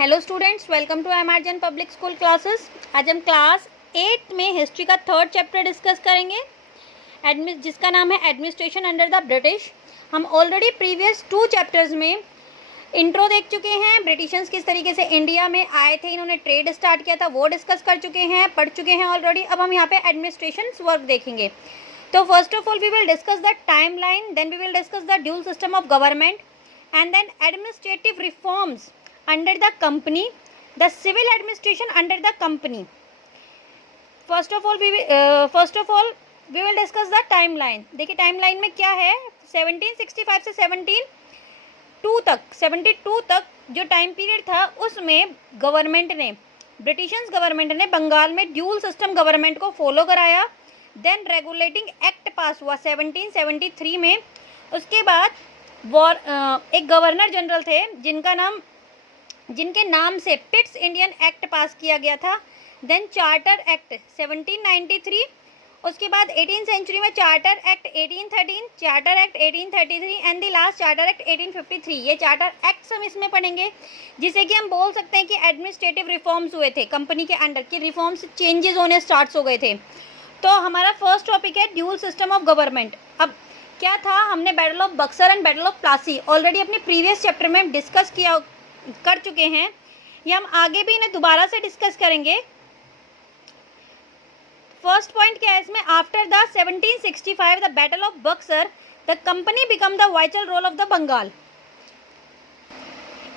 Hello students, welcome to एमआरजन public school classes. आज हम क्लास 8 में हिस्ट्री का थर्ड चैप्टर डिस्कस करेंगे जिसका नाम है एडमिनिस्ट्रेशन अंडर द ब्रिटिश। हम ऑलरेडी प्रीवियस 2 चैप्टर्स में इंट्रो देख चुके हैं। ब्रिटिशर्स किस तरीके से इंडिया में आए थे, इन्होंने ट्रेड स्टार्ट किया था, वो डिस्कस कर चुके हैं, पढ़ चुके हैं ऑलरेडी। अब हम यहाँ पे एडमिनिस्ट्रेशन वर्क देखेंगे। तो first of all we will discuss the time line, then we will discuss the dual system of government and then administrative reforms under the company, the civil administration under the company. First of all we will discuss the timeline. देखिए timeline में क्या है, 1765 से 72 तक जो time period था उसमें British government ने बंगाल में ड्यूल सिस्टम गवर्नमेंट को फॉलो कराया। देन रेगुलेटिंग एक्ट पास हुआ 1773 में। उसके बाद एक गवर्नर जनरल थे जिनके नाम से पिट्स इंडियन एक्ट पास किया गया था। Then charter act 1793। उसके बाद 18th सेंचुरी में charter act 1813, charter act 1833 and the last charter act 1853। ये चार्टर एक्ट्स हम इसमें पढ़ेंगे, जिसे कि हम बोल सकते हैं कि एडमिनिस्ट्रेटिव रिफॉर्म्स हुए थे कंपनी के अंडर, की रिफॉर्म्स चेंजेस होने स्टार्ट हो गए थे। तो हमारा फर्स्ट टॉपिक है ड्यूल सिस्टम ऑफ गवर्नमेंट। अब क्या था, हमने battle of Buxar and battle of Plassey already अपने प्रीवियस चैप्टर में डिस्कस कर चुके हैं। ये हम आगे भी इन्हें दोबारा से डिस्कस करेंगे। फर्स्ट पॉइंट क्या है इसमें, after the 1765 the battle of Buxar the company become the vital role of the Bengal.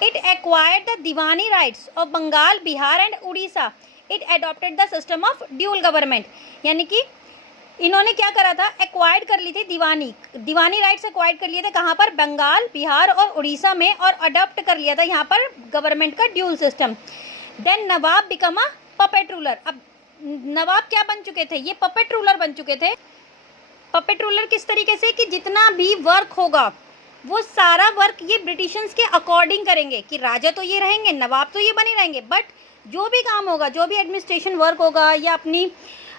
It acquired the Diwani rights of Bengal, Bihar and Orissa. It adopted the system of dual government. यानी कि इन्होंने क्या करा था, एक्वायर्ड कर ली थी दीवानी राइट्स एक्वायर्ड कर लिए थे। कहाँ पर, बंगाल, बिहार और उड़ीसा में, और अडॉप्ट कर लिया था यहाँ पर गवर्नमेंट का dual system. Then nawab become a puppet ruler. अब नवाब क्या बन चुके थे, ये पपेट रूलर बन चुके थे। पपेट रूलर किस तरीके से कि जितना भी वर्क होगा वो सारा वर्क ये ब्रिटिशर्स के अकॉर्डिंग करेंगे, कि राजा तो ये रहेंगे, नवाब तो ये बने रहेंगे, बट जो भी काम होगा, जो भी एडमिनिस्ट्रेशन वर्क होगा या अपनी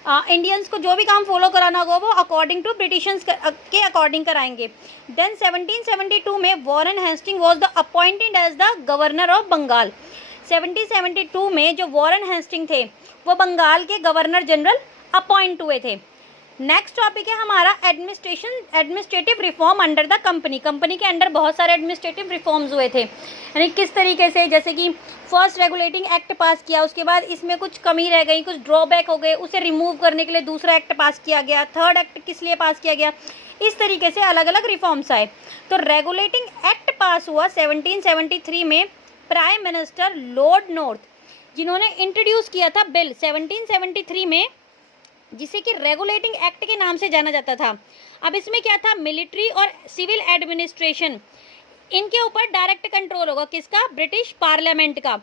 इंडियंस को जो भी काम फॉलो कराना होगा वो अकॉर्डिंग टू ब्रिटिशर्स के अकॉर्डिंग कराएंगे। देन 1772 में Warren Hasting was the appointed as the governor of Bengal. 1772 में जो वॉरेन हेस्टिंग थे वो बंगाल के गवर्नर जनरल अपॉइंट हुए थे। नेक्स्ट टॉपिक है हमारा administrative reform under the company के अंडर बहुत सारे एडमिनिस्ट्रेटिव रिफॉर्म्स हुए थे। यानी किस तरीके से, जैसे कि फर्स्ट रेगुलेटिंग एक्ट पास किया, उसके बाद इसमें कुछ कमी रह गई, कुछ ड्रॉबैक हो गए, उसे रिमूव करने के लिए दूसरा एक्ट पास किया गया, थर्ड एक्ट किस लिए पास किया गया, इस तरीके से अलग अलग रिफॉर्म्स आए। तो रेगुलेटिंग एक्ट पास हुआ 1773 में प्राइम मिनिस्टर लॉर्ड नॉर्थ, जिन्होंने इंट्रोड्यूस किया था बिल 1773 में, जिसे कि रेगुलेटिंग एक्ट के नाम से जाना जाता था। अब इसमें क्या था, मिलिट्री और सिविल एडमिनिस्ट्रेशन, इनके ऊपर डायरेक्ट कंट्रोल होगा, किसका, ब्रिटिश पार्लियामेंट का।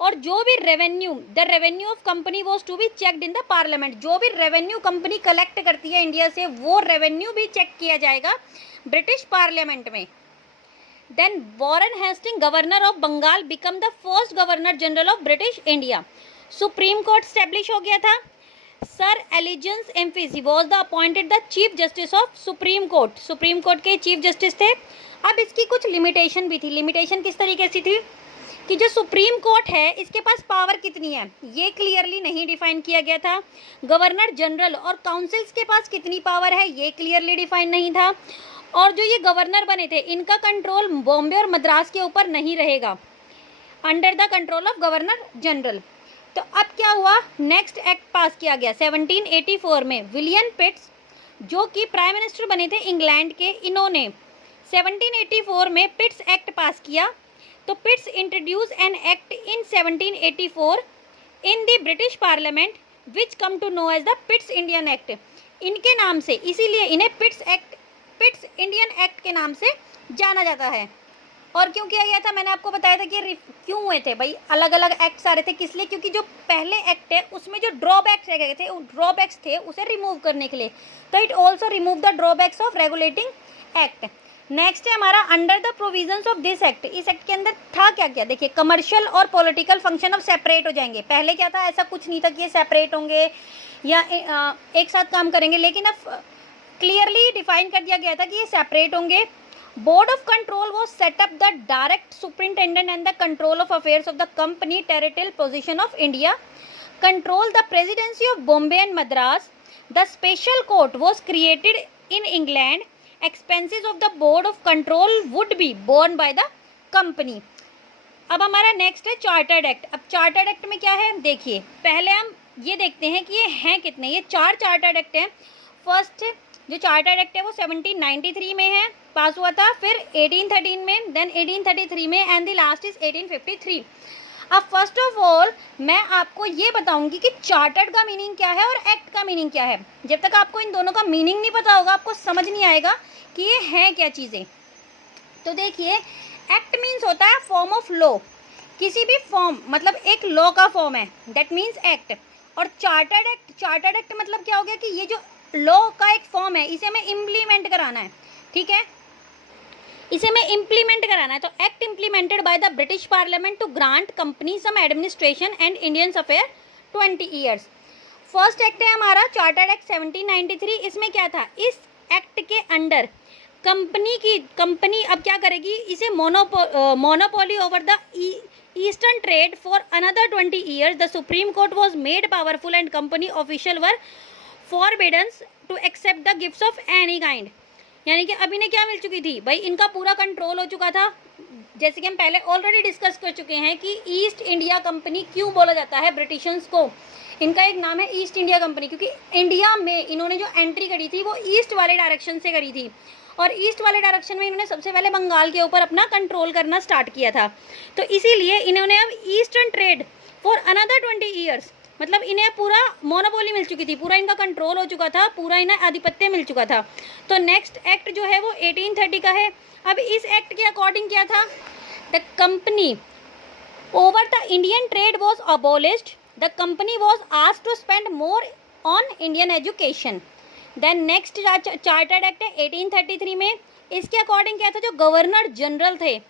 और जो भी the revenue of company was to be checked in the parliament. जो भी रेवेन्यू कंपनी कलेक्ट करती है इंडिया से, वो रेवेन्यू भी चेक किया जाएगा ब्रिटिश पार्लियामेंट में। Then Warren Hasting governor of Bengal become the first governor general of British India. Supreme court establish हो गया था। Sir Elijah Impey was the appointed the chief justice of supreme court के chief justice थे। अब इसकी कुछ limitation भी थी। लिमिटेशन किस तरीके से थी कि जो सुप्रीम कोर्ट है इसके पास पावर कितनी है, ये क्लियरली नहीं डिफाइन किया गया था। गवर्नर जनरल और काउंसिल्स के पास कितनी पावर है, ये क्लियरली डिफाइन नहीं था। और जो ये गवर्नर बने थे, इनका कंट्रोल बॉम्बे और मद्रास के ऊपर नहीं रहेगा, under the control of governor general. तो अब क्या हुआ, नेक्स्ट एक्ट पास किया गया 1784 में। विलियम पिट्स जो कि प्राइम मिनिस्टर बने थे इंग्लैंड के, इन्होंने 1784 में पिट्स एक्ट पास किया। तो Pitt's introduce an act in 1784 in the British parliament which come to know as the Pitt's Indian act. इनके नाम से, इसीलिए इन्हें पिट्स इंडियन एक्ट के नाम से जाना जाता है। और क्यों किया गया था, मैंने आपको बताया था कि क्यों हुए थे भाई, अलग अलग एक्ट्स आ रहे थे, किस लिए, क्योंकि जो पहले एक्ट है उसमें जो ड्रॉबैक्स रह गए थे, ड्रॉबैक्स थे उसे रिमूव करने के लिए। तो it also remove the drawbacks of regulating act. Next है हमारा under the provisions of this act. इस एक्ट के अंदर था क्या क्या, देखिए, कमर्शियल और पॉलिटिकल फंक्शन अब सेपरेट हो जाएंगे। पहले क्या था, ऐसा कुछ नहीं था कि ये सेपरेट होंगे या एक साथ काम करेंगे, लेकिन अब क्लियरली डिफाइन कर दिया गया था कि ये सेपरेट होंगे। Board of Control was set up the direct superintendent and the control of affairs of the company territorial position of India, control the presidency of Bombay and Madras. The special court was created in England. Expenses of the board of control would be borne by the company. अब हमारा next है chartered act. अब chartered act में क्या है देखिए, पहले हम ये देखते हैं कि ये हैं कितने. ये 4 चार्टर्ड एक्ट हैं. फर्स्ट जो चार्टर्ड एक्ट है वो 1793 में है, पास हुआ था. फिर 1813 में, देन 1833 में, एंड द लास्ट इज 1853. अब फर्स्ट ऑफ ऑल मैं आपको ये बताऊंगी कि चार्टर्ड का मीनिंग क्या है और एक्ट का मीनिंग क्या है. जब तक आपको इन दोनों का मीनिंग नहीं पता होगा आपको समझ नहीं आएगा कि ये हैं क्या चीज़ें. तो देखिए, एक्ट मीन्स होता है फॉर्म ऑफ लॉ. किसी भी फॉर्म मतलब एक लॉ का फॉर्म है, दैट मीन्स एक्ट. और चार्टर्ड एक्ट मतलब क्या हो गया कि ये जो लॉ का एक फॉर्म है इसे हमें इम्प्लीमेंट कराना है. ठीक है, इसे हमें इम्प्लीमेंट कराना है. तो act implemented by the British parliament to grant company some administration and Indian affair 20 years. First act है हमारा चार्टर्ड एक्ट 1793. इसमें क्या था, इस एक्ट के अंडर कंपनी अब क्या करेगी, इसे monopoly over the eastern trade for another 20 years. The supreme court was made powerful and company official were forbidden to accept the gifts of any kind. यानी कि अभी ने क्या मिल चुकी थी भाई, इनका पूरा कंट्रोल हो चुका था. जैसे कि हम पहले ऑलरेडी डिस्कस कर चुके हैं कि ईस्ट इंडिया कंपनी क्यों बोला जाता है ब्रिटिशर्स को. इनका एक नाम है ईस्ट इंडिया कंपनी क्योंकि इंडिया में इन्होंने जो एंट्री करी थी वो ईस्ट वाले डायरेक्शन से करी थी. और ईस्ट वाले डायरेक्शन में इन्होंने सबसे पहले बंगाल के ऊपर अपना कंट्रोल करना स्टार्ट किया था. तो इसीलिए इन्होंने अब eastern trade for another 20 years, मतलब इन्हें पूरा मोनोपोली मिल चुकी थी, पूरा इनका कंट्रोल हो चुका था, पूरा इन्हें आधिपत्य मिल चुका था. तो नेक्स्ट एक्ट जो है वो 1830 का है. अब इस एक्ट के अकॉर्डिंग क्या था, the company over the Indian trade was abolished. The company was asked to spend more on Indian education. Then next chartered act है 1833 में. इसके अकॉर्डिंग क्या था, जो गवर्नर जनरल थे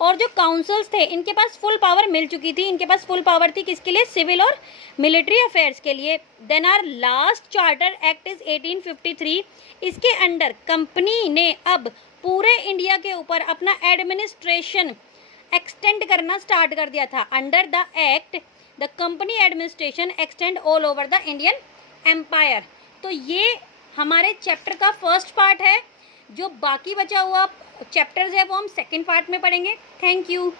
और जो काउंसिल्स थे इनके पास फुल पावर मिल चुकी थी. इनके पास फुल पावर थी किसके लिए, सिविल और मिलिट्री अफेयर्स के लिए. Then our last charter act is 1853. इसके अंडर कंपनी ने अब पूरे इंडिया के ऊपर अपना एडमिनिस्ट्रेशन एक्सटेंड करना स्टार्ट कर दिया था. Under the act the company administration extend all over the Indian empire. तो ये हमारे चैप्टर का फर्स्ट पार्ट है. जो बाकी बचा हुआ चैप्टर्स है वो हम सेकेंड पार्ट में पढ़ेंगे. Thank you.